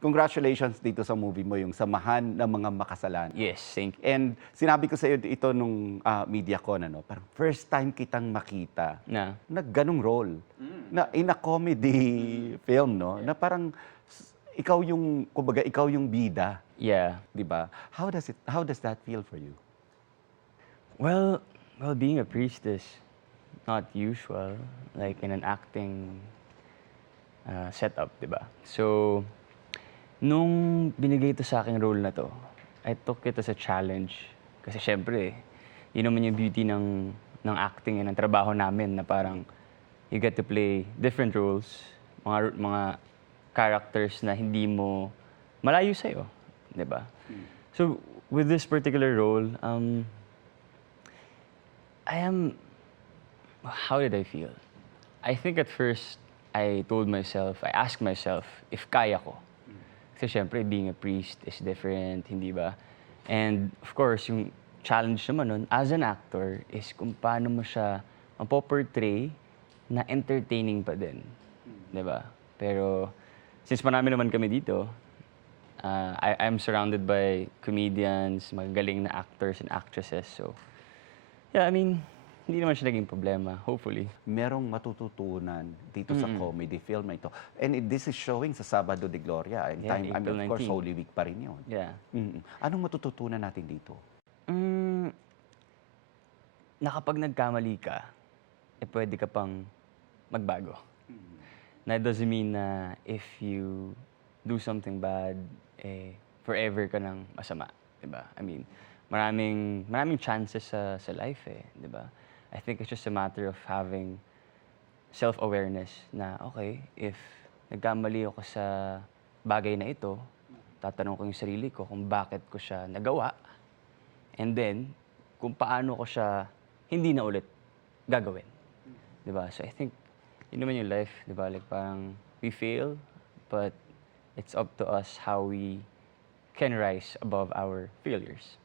congratulations dito sa movie mo, yung Samahan ng Mga Makasalanan. Yes, thank you. And sinabi ko sa iyo ito nung media con, ano, parang first time kitang makita Na, na ganung role. Na in a comedy film, no? Na parang ikaw yung, kumbaga, ikaw yung bida, yeah. di ba? How does that feel for you? Well, being a priest is not usual, like in an acting setup, di ba? So, nung binigay ito sa aking role na to, I took it as a challenge. Kasi syempre, yun naman yung beauty ng acting, ng trabaho namin, na parang you get to play different roles, mga characters na hindi mo malayo sa'yo, di ba? So, with this particular role, how did I feel? I think at first, I asked myself if kaya ko. Kasi syempre, being a priest is different, hindi ba? And of course, yung challenge naman nun, as an actor, is kung paano mo siya mapoportray na entertaining pa din. Di ba? Pero, since marami naman kami dito, I'm surrounded by comedians, magaling na actors and actresses. So, yeah, I mean, hindi naman siya naging problema, hopefully. Merong matututunan dito sa comedy film na ito. And this is showing sa Sabado de Gloria. And Yeah, time, I mean, April of course, 19. Holy Week pa rin yun. Yeah. Anong matututunan natin dito? Na kapag nagkamali ka, pwede ka pang magbago. That doesn't mean na if you do something bad, forever ka nang masama, di ba? I mean, maraming chances sa life, di ba? I think it's just a matter of having self-awareness na, okay, if nagkamali ako sa bagay na ito, tatanong ko yung sarili ko kung bakit ko siya nagawa, and then, kung paano ko siya hindi na ulit gagawin. Di ba? So I think, yun naman yung life, di ba? Like parang, we fail, but it's up to us how we can rise above our failures.